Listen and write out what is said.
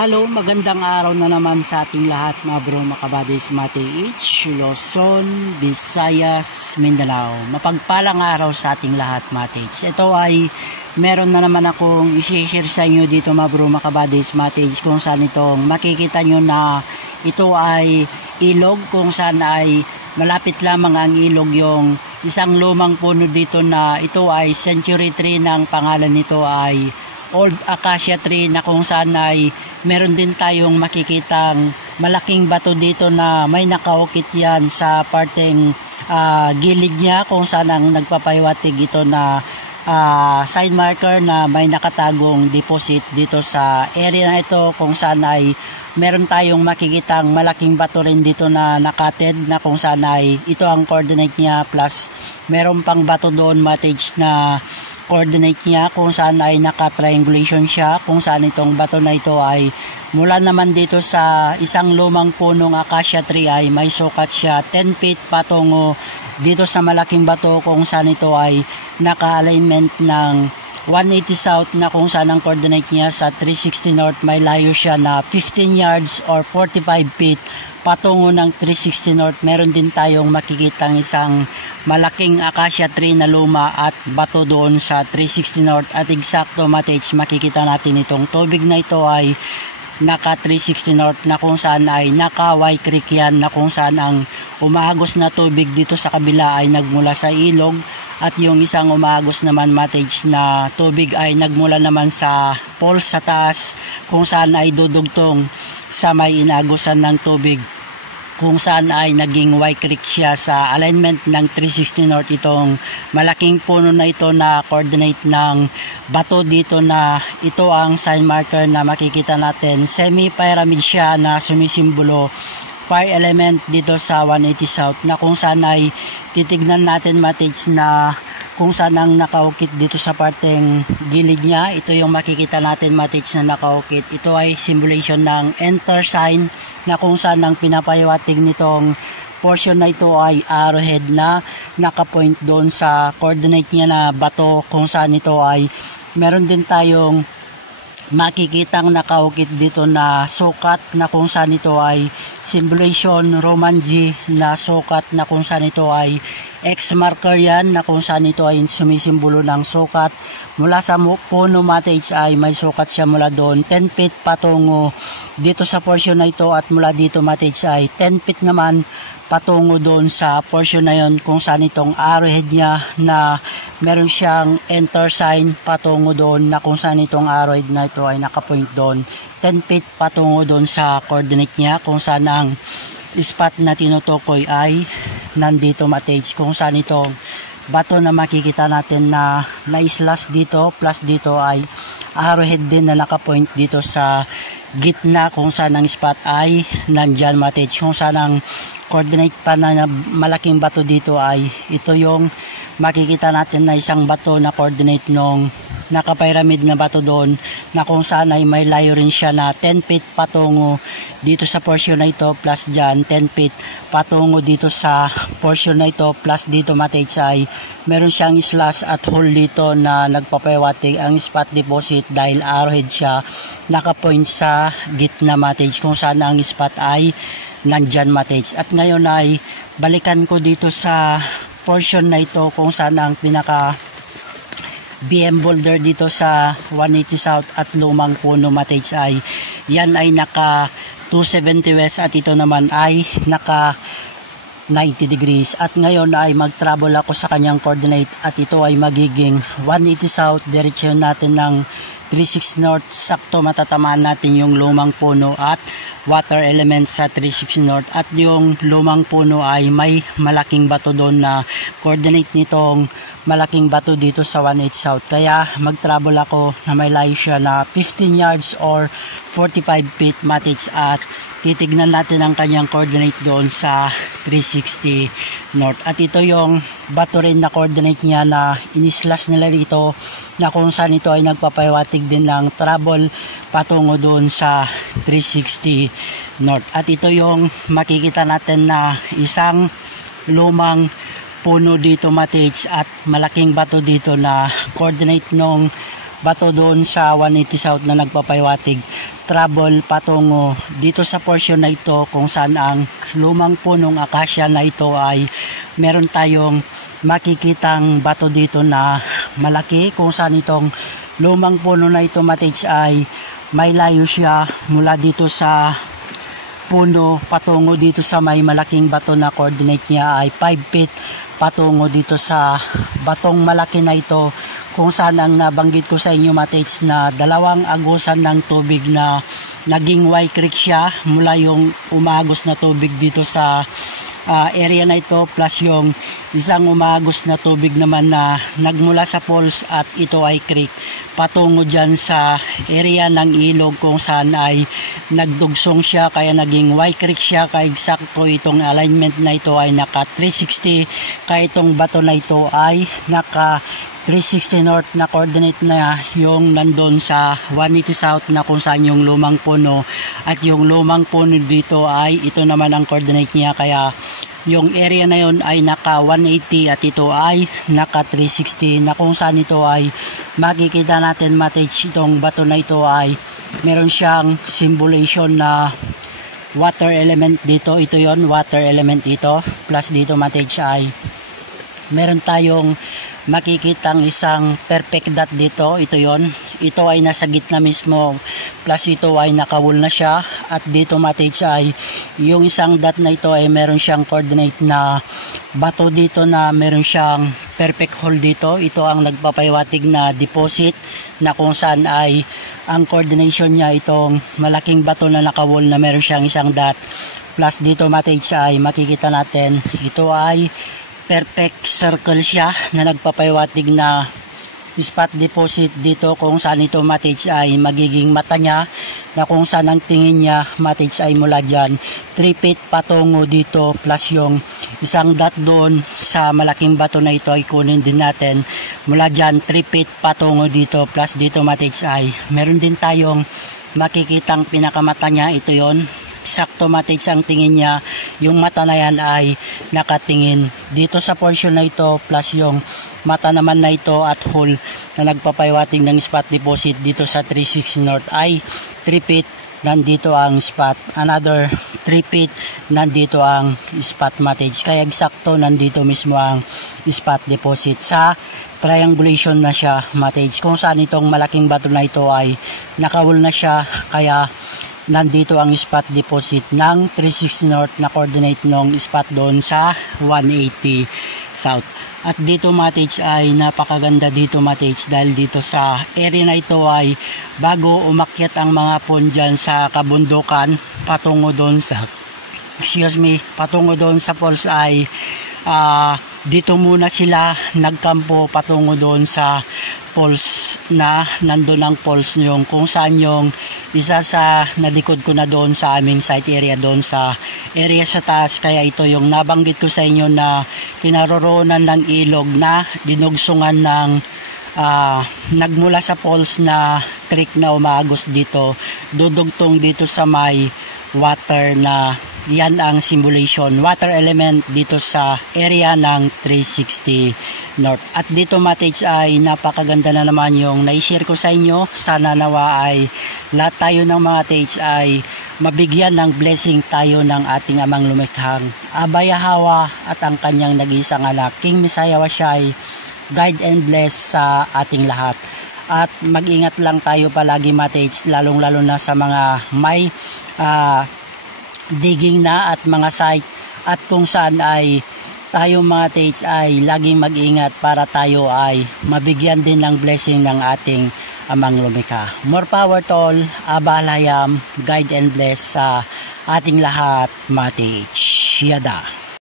Hello, magandang araw na naman sa ating lahat mga bro, makabadis, Mati-H, Luzon, Visayas, Mindanao. Mapagpalang araw sa ating lahat, Mati-H. Ito ay meron na naman akong isi-share sa inyo dito mga bro, makabadis, Mati-H, kung saan itong makikita nyo na ito ay ilog, kung saan ay malapit lamang ang ilog yung isang lumang puno dito na ito ay century tree, ng pangalan nito ay Old Acacia Tree, na kung saan ay meron din tayong makikitang malaking bato dito na may nakaukit yan sa parteng gilid niya, kung saan ang nagpapahiwatig ito na sign marker na may nakatagong deposit dito sa area na ito, kung saan ay meron tayong makikitang malaking bato rin dito na nakated, na kung saan ay ito ang coordinate niya, plus meron pang bato doon, Mati-H, na coordinate niya, kung saan ay naka-triangulation siya, kung saan itong bato na ito ay mula naman dito sa isang lumang punong acacia tree ay may sukat siya 10 feet patungo dito sa malaking bato, kung saan ito ay naka-alignment ng 180 south, na kung saan ang coordinate niya sa 360 north, may layo siya na 15 yards or 45 feet patungo ng 360 north. Meron din tayong makikitang isang malaking acacia tree na luma at bato doon sa 360 north, at eksakto, Mati-H, makikita natin itong tubig na ito ay naka 360 north, na kung saan ay naka Y Creek yan, na kung saan ang umahagos na tubig dito sa kabila ay nagmula sa ilog, at yung isang umahagos naman, Mati-H, na tubig ay nagmula naman sa falls sa taas, kung saan ay dudugtong sa may inagusan ng tubig, kung saan ay naging Y Creek siya sa alignment ng 360 north. Itong malaking puno na ito na coordinate ng bato dito, na ito ang sign marker na makikita natin. Semi-pyramid siya na sumisimbolo fire element dito sa 180 south, na kung saan ay titignan natin, Mati-H, na kung saan ang nakaukit dito sa parteng gilid niya. Ito yung makikita natin, Mati-H, na nakaukit. Ito ay simulation ng enter sign, na kung saan ang pinapahiwatig nitong portion na ito ay arrowhead na nakapoint doon sa coordinate niya na bato, kung saan ito ay meron din tayong makikitang nakaukit dito na sukat, na kung saan ito ay simulation Roman G na sukat, na kung saan ito ay X marker yan, na kung saan ito ay sumisimbolo ng sukat. Mula sa puno, Mati-H, ay may sukat siya mula doon 10 feet patungo dito sa portion na ito, at mula dito, Mati-H, ay 10 feet naman patungo doon sa portion na yon, kung saan itong arrowhead niya na meron siyang enter sign patungo doon, na kung saan itong arrowhead na ito ay nakapoint doon 10 feet patungo doon sa coordinate niya, kung saan ang spot na tinutukoy ay nandito, Mati-H, kung saan itong bato na makikita natin na na-slash dito, plus dito ay arrowhead din na nakapoint dito sa gitna, kung saan ang spot ay nandyan, Mati-H, kung saan ang coordinate pa na malaking bato dito ay ito yung makikita natin na isang bato na coordinate nung naka-pyramid na bato doon, na kung saan ay may layo rin siya na 10 feet patungo dito sa portion na ito, plus dyan 10 feet patungo dito sa portion na ito, plus dito, Mati-H, ay meron siyang slash at hole dito na nagpapahiwatig ang spot deposit, dahil arrowhead siya nakapoint sa gitna, Mati-H, kung saan ang spot ay nandyan, Mati-H. At ngayon ay balikan ko dito sa portion na ito, kung saan ang pinaka BM boulder dito sa 180 south at lumang puno, Mati-H, ay yan ay naka 270 west, at ito naman ay naka 90 degrees. At ngayon ay mag-travel ako sa kanyang coordinate, at ito ay magiging 180 south, diretsyon natin ng 360 north, sakto matatamaan natin yung lumang puno at water element sa 360 north, at yung lumang puno ay may malaking bato doon na coordinate nitong malaking bato dito sa 180 south, kaya mag-travel ako na may layo siya na 15 yards or 45 feet, Mati-H, at titignan natin ang kanyang coordinate doon sa 360 north. At ito yung bato rin na coordinate niya na inislash nila dito, na kung saan ito ay nagpapahiwatig din ng travel patungo doon sa 360 north. At ito yung makikita natin na isang lumang puno dito, Mati-H, at malaking bato dito na coordinate nung bato doon sa 180 south na nagpapahiwatig travel patungo dito sa portion na ito kung saan ang lumang punong akasya na ito ay meron tayong makikitang bato dito na malaki, kung saan itong lumang puno na ito matage ay may layo siya mula dito sa puno patungo dito sa may malaking bato na coordinate niya ay 5 feet patungo dito sa batong malaki na ito, kung saan ang nabanggit ko sa inyo matage na dalawang agusan ng tubig na naging Y Creek siya mula yung umagos na tubig dito sa area na ito, plus yung isang umagos na tubig naman na nagmula sa falls at ito ay creek patungo dyan sa area ng ilog, kung saan ay nagdugsong siya kaya naging Y Creek siya. Kaya eksakto itong alignment na ito ay naka 360, kaya itong bato na ito ay naka 360 north na coordinate na yung nandun sa 180 south na kung saan yung lumang puno, at yung lumang puno dito ay ito naman ang coordinate niya, kaya yung area na yon ay naka 180 at ito ay naka 360 na kung saan ito ay makikita natin matage itong bato na ito ay meron siyang symbolization na water element dito. Ito yon, water element ito, plus dito matage ay meron tayong makikitang isang perfect dot dito. Ito yon, ito ay nasa gitna mismo, plus ito ay nakawul na siya, at dito matage ay yung isang dot na ito ay meron siyang coordinate na bato dito na meron siyang perfect hole dito. Ito ang nagpapahiwatig na deposit na kung saan ay ang coordination niya itong malaking bato na nakawul na meron siyang isang dot, plus dito matage ay makikita natin ito ay perfect circle siya na nagpapahiwatig na spot deposit dito, kung saan ito matage ay magiging mata niya na kung saan ang tingin niya matage ay mula dyan 3 feet patungo dito, plus yung isang dot doon sa malaking bato na ito ay kunin din natin mula dyan 3 feet patungo dito, plus dito matage ay meron din tayong makikitang pinakamata niya. Ito yon, sakto matage ang tingin niya, yung mata na yan ay nakatingin dito sa portion na ito, plus yung mata naman na ito at hole na nagpapahiwatig ng spot deposit dito sa 360 north ay 3 feet, nandito ang spot, another 3 feet, nandito ang spot matage, kaya eksakto nandito mismo ang spot deposit sa triangulation na siya matage, kung saan itong malaking bato na ito ay nakawul na siya, kaya nandito ang spot deposit ng 360 north na coordinate ng spot doon sa 180 south. At dito matage ay napakaganda dito matage, dahil dito sa area na ito ay bago umakyat ang mga pon dyan sa kabundukan patungo doon sa patungo doon sa falls ay dito muna sila nagkampo patungo doon sa falls na nandun ang falls yung kung saan yung isa sa nadikod ko na doon sa aming site area doon sa area sa taas. Kaya ito yung nabanggit ko sa inyo na kinaroroonan ng ilog na dinugsungan ng nagmula sa falls na creek na umagos dito, dudugtong dito sa may water na yan ang simulation, water element dito sa area ng 360 north. At dito matage ay napakaganda na naman yung naishare ko sa inyo. Sana nawa ay lahat tayo ng mga tage ay mabigyan ng blessing tayo ng ating amang lumikhang Aba Yahweh at ang kanyang nag-iisang anak King Messiah Washai, guide and bless sa ating lahat. At mag-ingat lang tayo palagi matage, lalong lalo na sa mga may digging na at mga site, at kung saan ay tayo mga tates ay laging mag-ingat para tayo ay mabigyan din ng blessing ng ating amang lumikha. More power to all. Aba Layam, guide and bless sa ating lahat mga tates. Yada.